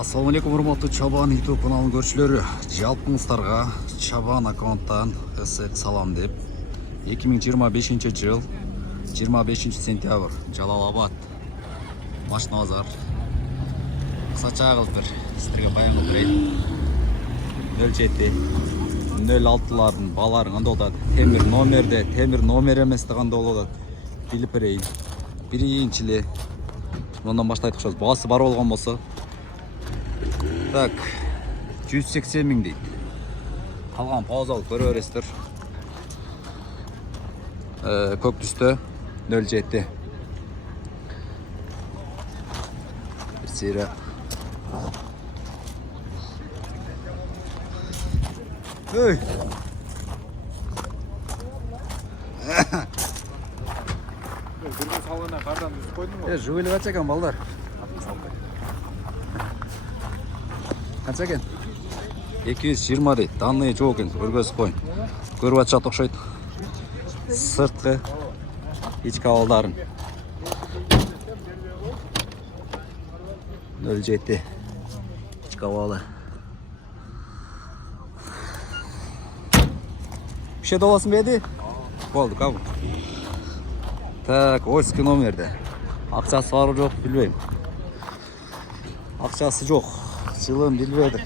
Ассалаумалейкум, урматтуу Чабан YouTube каналынын көрүүчүлөрү. Жалпыңыздарга Чабан аккаунттан ысык салам деп 2025-жыл 25-сентябрь Жалал-Абад машина базар кысача кылып бир сиздерге баян кылып берейин. 07 06лардын балары кандай болот? Темир номерде, темир номер эместе кандай болот? Билип берейин. Биринчиле мындан баштайт окшойбуз. Баасы бар болгон болсо так 180 миң дейт. Калган паузалып көрө бересиздер. Көк түстө 07. Бир сыйра. Ой. Бүргө салганда кардан үзүп койдуң го? Жуйлуп атча экен балдар. Канча экен? 220 дейт. Данный жок экен. Көргөзүп коюн. Көрүп атышат окшойт. Сырткы ички абалдарын 07 ички абалы. Бишке доласын беди? Болду, кабыл. Так, ойский номерде. Акчасы бар жок билбейм. Акчасы жок. Жылын билбедик.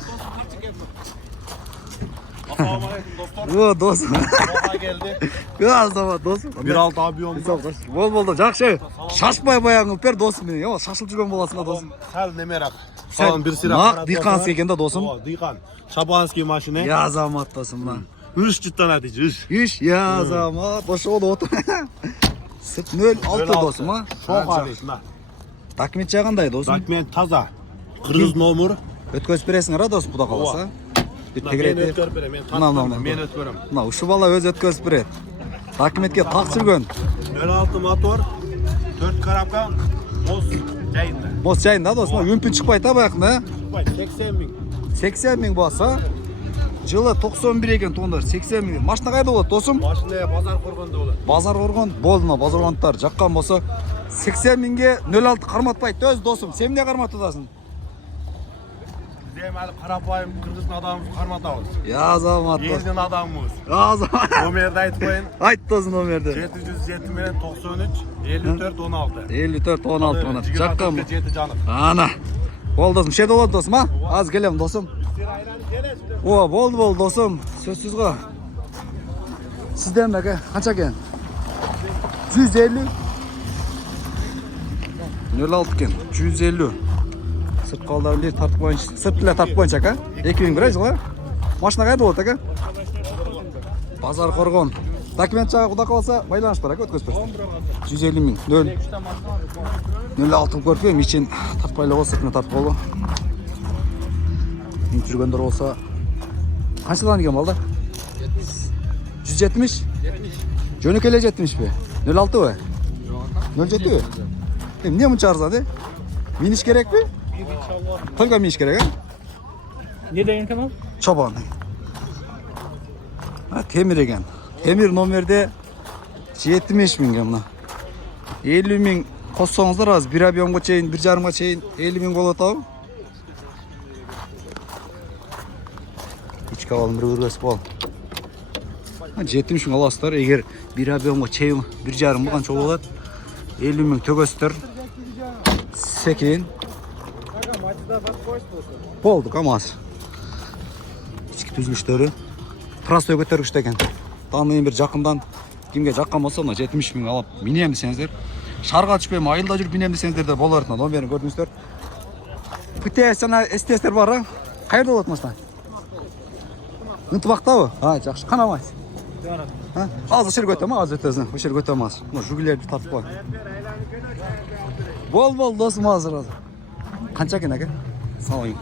Ассалам алейкум достор. О, досум. Бага келди. Азамат досум. 1.6 объем. Болду, жакшы. Шашпай баян кылып бер досум менен. О, шашылып жүргөн боласың да досум. Сал немерак. Сен бир сыйра. Нак дыйканский экен да досум. О, дыйкан. Чабанский машина. Я Азамат досум мына. 3 жыттан атыч, 3. Иш, я Азамат. Ошол отур. Сыт 06 досум, а? Шок алыш, на. Документ жагандай досум. Документ таза. Кыргыз номер. Өткөзүп бересиңер, досум, куда каласа. Мен өткөрүп берем, мен танытам, мен өткөрөм. Мына ушул бала өзү өткөзүп берет. Документке так жүргөн. 06 мотор, 4 коробка, моз жайында. Моз жайында досум, үмпүн чыкпайт а баякында, 80 миң. 80 миң болса, жылы 91 экен тондар, 80 миң. Машина кайда болот досум? Машина базар коргондо болот. Базар коргон, болдуна базар коргондор жаккан болсо 80 миңге 06 карматпайт өз досум. Сен эмне карматып атасың? Эми али карапайым кыргыздын адамыбыз карматабыз. Я Азамат. Элдин адамыбыз. Азамат. Номерди айтып коеюн. Айт досум номерди. 707 менен 93 54 16. 54 16 мына. Жаккан. 7 жанып. Ана. Болду досум, шед болот досум, а? Аз келем досум. О, болду досум. Сөзсүз го. Сизден беке канча экен? 150. 06 экен. 150. Сырт калдарды эле тартып коюнчу. Сырт эле тартып коюнчу ака. 2000 бир жылга. Машина кайда болот ака? Базар коргон. Документ жагы куда калса байланыш бар ака, өткөзүп берсин. 150 миң. 06 көрпөм ичин тартпай эле болсо, тартып болду. Минт жүргөндөр болсо канчадан экен балдар? 170? 70. Жөнөкөй эле 70 бе? 06 бы? 07 бе? Эмне мынча арзан э? Миниш керекпи? Только миниш керек, а? Не деген канал? Чабан. Темир экен. Темир номерде 70 миңге мына. 50 миң коссоңуздар азыр бир объемго чейин, 1,5га чейин 50 миң болот абы. Ички абалын бир көргөзүп бол. 70 миң аласыздар. Эгер бир объемго чейин 1,5 канча болот? 50 миң төгөсүздөр. Секин. Болду, КамАЗ. Ички түзүлүштөрү. Простой көтөргүчтө экен. Данный бир жакындан кимге жаккан болсо, мына 70 миң алып минем десеңиздер. Шарга түшпөйм, айылда жүрүп минем десеңиздер де болор. Номерин көрдүңүздөр. ПТС жана СТСтер бар, а? Кайерде болот машина? Ынтыбактабы? Жакшы. Канамайсыз. Азыр ушер көтөм, азыр өтөсүн. Ушер көтөм азыр. Мына жүгүлөрдү тартып кой. Бол досум азыр. Канча экен ака? Салайын.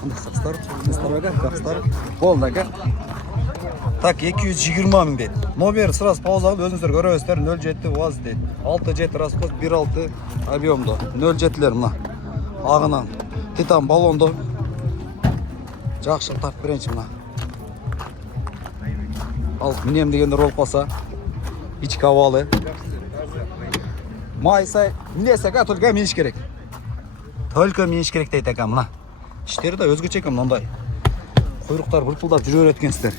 Кандай сакстар? Сакстар ака, сакстар. Болду ака. Так, 220 миң дейт. Номер сразу пауза алып өзүңүздөр көрөсүздөр. 07 УАЗ дейт. 67 распас 16 объемдо. 07лер мына. Агынан титан баллондо. Жакшы тартып беренчи мына. Ал минем дегендер болуп калса, ички абалы. Майсай, минесек, только миниш керек. Только миниш керек дейт акам, мына. Иштери да өзгөчө экен мындай. Куйруктар быртылдап жүрө берет экенсиздер.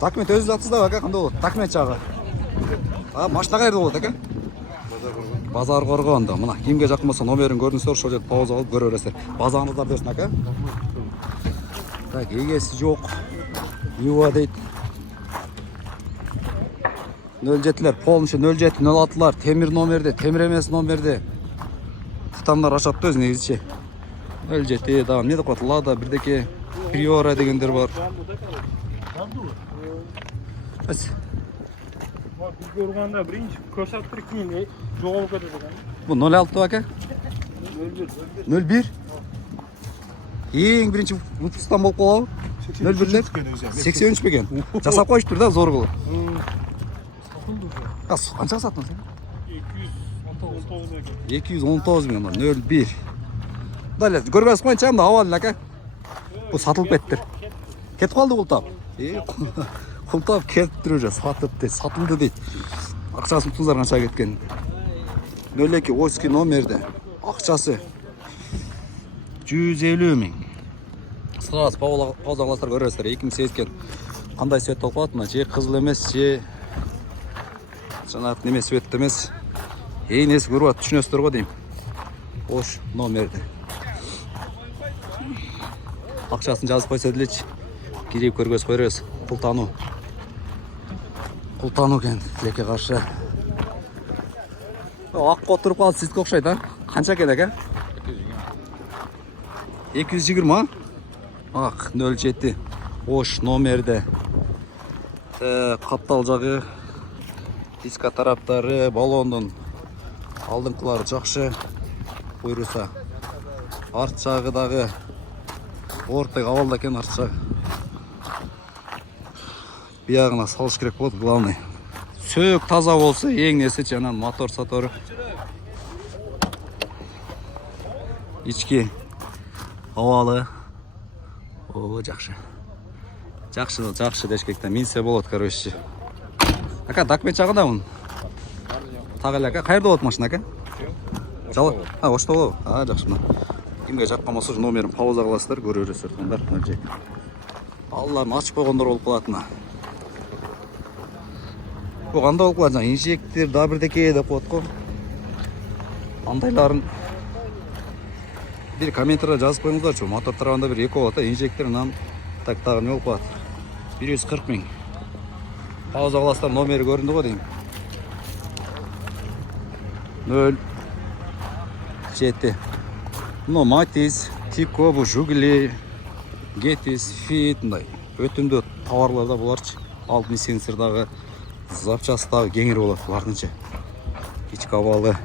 Документ өзү жатсызда ака, кандай болот? Документ жагы. Машина кайерде болот ака? Базар Коргондо. Мына кимге жакын болсо номерин көрүңүздөр, ошол жерде пауза алып көрө бересиздер. Базарыңыздар десин ака. Так, эгеси жок. Юва дейт. 07-лер, полночу 07, 06-лар, темир номерде, темир эмес номерде. Титандар ашат да өзү негизичи. 07, дагы эмне деп коет? Лада, бирдеке Приора дегендер бар. Бизге урганда биринчи көрсөтүп кийин жоголуп кетет экен. Бу 06 ака? 01. Эң биринчи выпусктан болуп калабы? 01лер. 83 бекен. Жасап коюштур да зор кылып. Канчага саттың сен? 219 миллион. 01. Далее, көрбөс коюнчу анда абал ака. Бу сатылып кеттир. Кетип калды култап. Култап кетиптир уже, сатылды дейт. Акчасын тузар канча кеткен. 02 Ойский номерде. Акчасы 150 миң. Сразу пауза кыласыздар көрөсүздөр. 2008 кен. Кандай свет болуп калат? Же кызыл эмес, же жанагы неме свет эмес. Эйнеси көрүп атып түшүнөсүздөр го дейм. Ош номерде. Акчасын жазып койсо делечи. Кирип көргөз койрос. Култануу кен, тилекке каршы. Акка отуруп калды сизге окшойт, а? Канча экен ака? 220, а? Ак 07 Ош номерде. Каптал жагы, диска тараптары, баллондун алдыңкылары жакшы. Буйруса. Арт жагы дагы ортег абалда экен арт жагы. Биягына салыш керек болот, главный. Сөк таза болсо, эң нерсе жанан мотор сатору. Ички абалы. О, жакшы. Жакшы дешкекте минсе болот, короче. Ака, документ жагында мун. Тагы ака, кайерде болот машина ака? Жала. Ошто болобу? Жакшы мына. Кимге жаккан болсо номерин пауза кыласыздар, көрө бересиздер таңдар. Алларын ачып койгондор болуп калат мына. Бу кандай болуп калат? Инжектор, да бирдеке деп коет го. Андайларын бир комментарийге жазып коюңуздарчы. Мотор тарабында бир эко болот, инжекторунан так дагы не болуп калат. 140 миң. Пауза кыласыздар, номери көрүндү го дейм. 07. Мына Матис, Тико, Жугли, Гетис, Фит, мындай өтүмдүү товарларда буларчы. Алтын сенсордагы запчасты дагы кеңири болот булардынча. Ички абалы.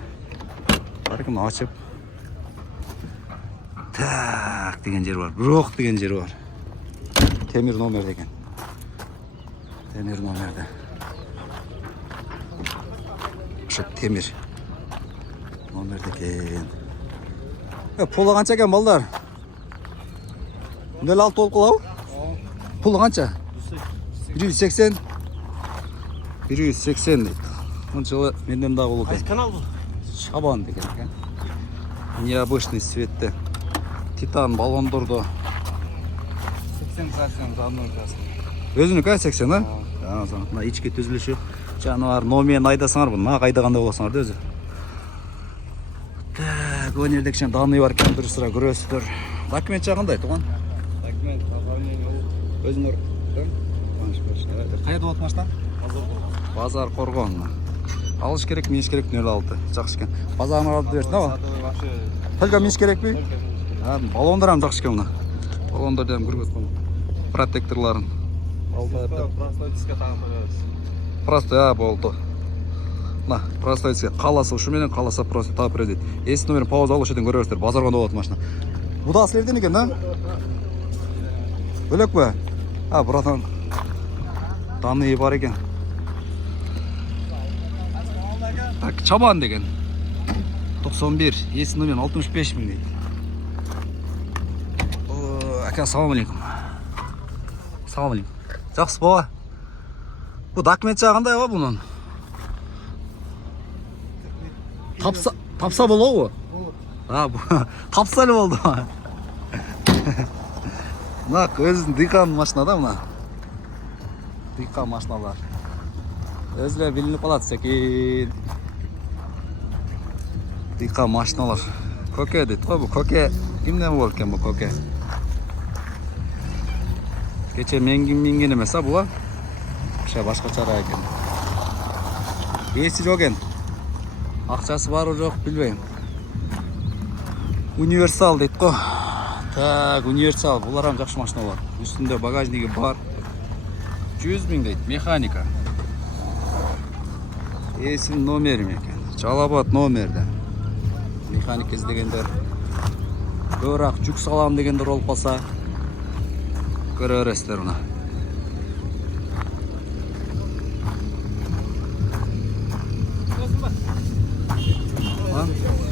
Барыкын ачып. Так деген жер бар. Бирок деген жер бар. Темир номер деген. Темир номерде. Ошо темир номерде экен. Пулы канча экен балдар? 06 болуп калабы? Пулы канча? 180. 180 дейт. Мынчылы менден дагы болуп экен. Канал бул. Шабан деген экен. Необычный цветте. Титан баллондордо. 80% заодно жазып. Өзүнүкү 80, а? Мына ички түзүлүшү. Жаныбар номерин айдасаңар, мына айдагандай болосуңар да өзү. Так, о жерде кичине данный бар экен, бир sıra көрөсүздөр. Документ жагындай туган? Документ Өзүнөр кайерде болот машина? Базар Коргон. Алыш керек, миниш керек 06. Жакшы экен. Базарын алып берсин, а? Только миниш керекпи? Баллондар ham жакшы экен мына. Баллондарды ham көргөз койгон. Протекторларын. Простой диске тагып коебуз. Просто болду. Мына, простой диске каласа ушу менен каласа просто таап берет. Эс номерин пауза алып ошодон көрөсүздөр. Базарга болот машина. Бу да силерден экен, да? Бөлекпү? Братан. Данный бар экен. Так, Чабан деген. 91, эс номер 65 миң дейт. Ака, салам алейкум. Салам алейкум. Жакшы баба. Бу документ жагындай ба бунун? Тапса болобу? Bu tapsa эле болду. Мына өзүнүн дыйкан машина да мына. Дыйкан машиналар. Өзүлө билинип калат экен. Дыйкан машиналар. Көке дейт го бу. Көке кимден болот экен бу көке? Кече менген эмес бул. Кыша башкачараак экен. Эси жок экен. Акчасы барбы жок билбейм. Универсал дейт го. Так, универсал. Булар ham жакшы машиналар. Үстүндө багажниги бар. 100 000 дейт, механика. Эсин номери экен. Жалал-Абад номерде. Механик издегендер. Көбүрөөк жүк салам дегендер болуп калса, көрө бересиздер мына.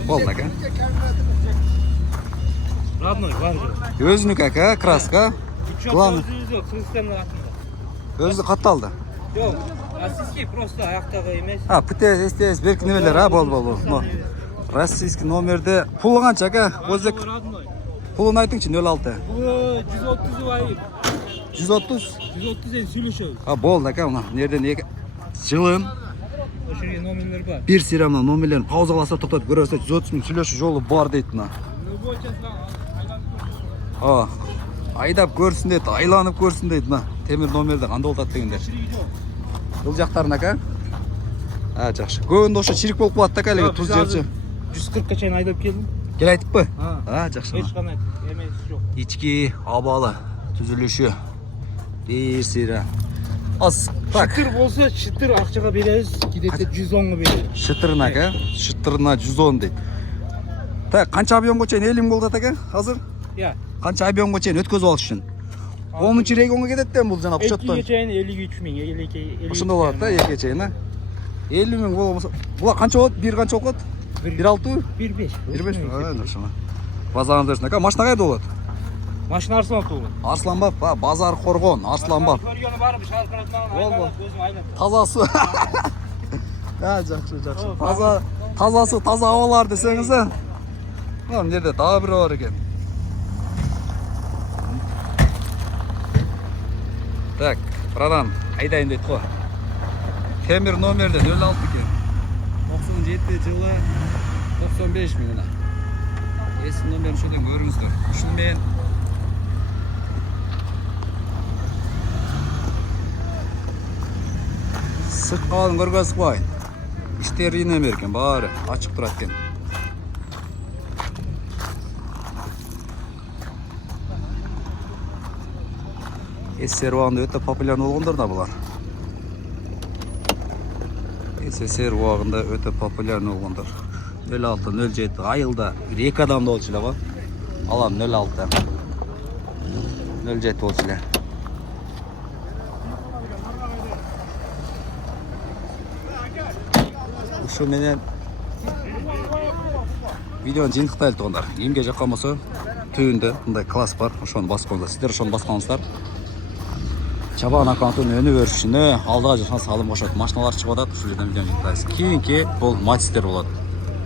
Болду ака. Родной, бар же. Өзүнүкү ака, краска. Главный. Жоқ, системный атында. Өзү катталды. Жоқ, российский просто аяқтағы емес. ПТС, СТС, берки немелер, болду. Российский номерде. Пулу канча ака? Өзүк. Родной. Пулун айтыңчы 06. Бұл 130 айып. 130. 130 ен сүйлөшөбүз. Болду ака мына. Нерден эки жылын Ошоне номерлер бар. бир сирамна номерлерин пауза кылса токтотуп көрөсө 130 000 сүйлөшүү жолу бар дейт мына. Айдап көрсүн дейт, айланып көрсүн дейт мына. Темир номерде кандай болот дегендер. Бул жактарына ака. Жакшы. Көбүндө ошо чирик болуп калат да эле туз жерчи. 140-ка чейин айдап келдим. Кел айтыппы? Жакшы. Эч кандай эмеси жок. Ички абалы түзүлүшү. Бир сира. Так. Шытыр болсо, шытыр акчага беребиз, кидетте 110га беребиз. Шытырына ака, шытырына 110 дейт. Так, канча объемго чейин 50 000 болот ака азыр? Я. Канча объемго чейин өткөзүп алыш үчүн? 10-чу регионго кетет да бул жана учеттон. 2ге чейин 53 000, 52. Ошондой болот да, 2ге чейин, 50 000 болбосо. Була канча болот? Бир канча болот? 1.6? 1.5. 1.5. Жакшы. Базарыңызда ака, машина кайда болот? Машина Арслан болот. Арсланбап, базар Коргон, Арсланбап. Көргөнү барып, шалкыратмаган айналат, өзүң айнат. Тазасы. Жакшы. Тазасы, таза абалар десеңиз, мына жерде дагы бирөө бар экен. Так, брадан, айдайын дейт го. Темир номерде 06 экен. 97 жылы 95 000 мына. Эси номерин ошодон көрүңүздөр. Ушуну мен сырткалын көргөзүп коюн. Иштери неме экен, баары ачык турат экен. СССР убагында өтө популярный болгондор да булар. СССР убагында өтө популярный болгондор. 06, 07 айылда 2 адам да болчу эле го. Алам 06. 07 болчу эле. Ушу менен видеону жыйынтыктайлы туугандар. Кимге жаккан болсо, түбүндө мындай класс бар, ошону басып коюңуздар. Сиздер ошону баскансыздар. Чабан аккаунтун өнү өрүшүнө алдыга жашан салым кошот. Машиналар чыгып атат, ушул жерден видеону жыйынтыктайбыз. Кийинки бул матчтер болот.